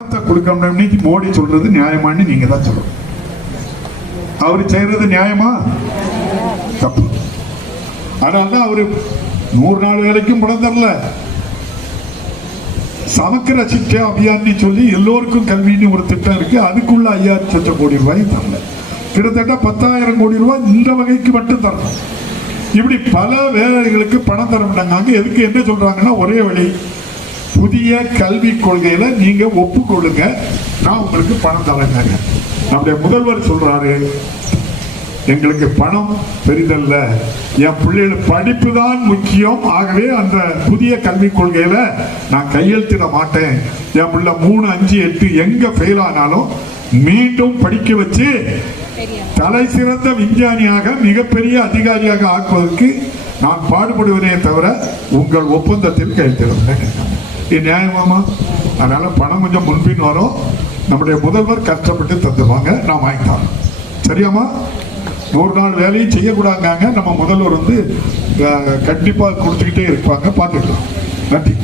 கொடுக்கணும்னு மோடி சொல்றது நியாயமான்னு நீங்க தான் சொல்லணும். அவரு செய்யறது நியாயமா? தப்பு. அதனால்தான் அவரு 100 நாள் வேலைக்கும் பணம் தரல. சமக்கர சிக்ஷா அபியான் சொல்லி எல்லோருக்கும் கல்வின்னு ஒரு திட்டம் இருக்கு. அதுக்குள்ள 5000 லட்சம் கோடி ரூபாய் தரல. கிட்டத்தட்ட 10,000 கோடி ரூபாய் இந்த வகைக்கு மட்டும் தரணும். இப்படி பல வேலைகளுக்கு பணம் தர மாட்டாங்க. எதுக்கு என்ன சொல்றாங்கன்னா, ஒரே வழி, புதிய கல்விக் கொள்கையில நீங்க ஒப்புக்கொள்ளுங்க, நான் உங்களுக்கு பணம் தரேங்க. நம்முடைய முதல்வர் சொல்றாரு, எங்களுக்கு பணம் பெரிதல்ல, என் பிள்ளைகள் படிப்பு தான் முக்கியம். ஆகவே அந்த புதிய கல்விக் கொள்கையில நான் கையெழுத்திட மாட்டேன். என் பிள்ளை 3, 5, 8 எங்க ஃபெயில் ஆனாலும் மீண்டும் படிக்க வச்சு தலை சிறந்த விஞ்ஞானியாக மிகப்பெரிய அதிகாரியாக ஆக்குவதற்கு நான் பாடுபடுவதே தவிர உங்கள் ஒப்பந்தத்தில் கையெழுத்திடுவேன். இது நியாயமாமா? அதனால பணம் கொஞ்சம் முன்பின் வரும். நம்முடைய முதல்வர் கஷ்டப்பட்டு தந்துவாங்க, நான் வாங்கிட்டாங்க. சரியாமா? 100 நாள் வேலையும் செய்யக்கூடாங்க. நம்ம முதல்வர் கண்டிப்பா கொடுத்துக்கிட்டே இருப்பாங்க. பார்த்துக்கலாம். நன்றி.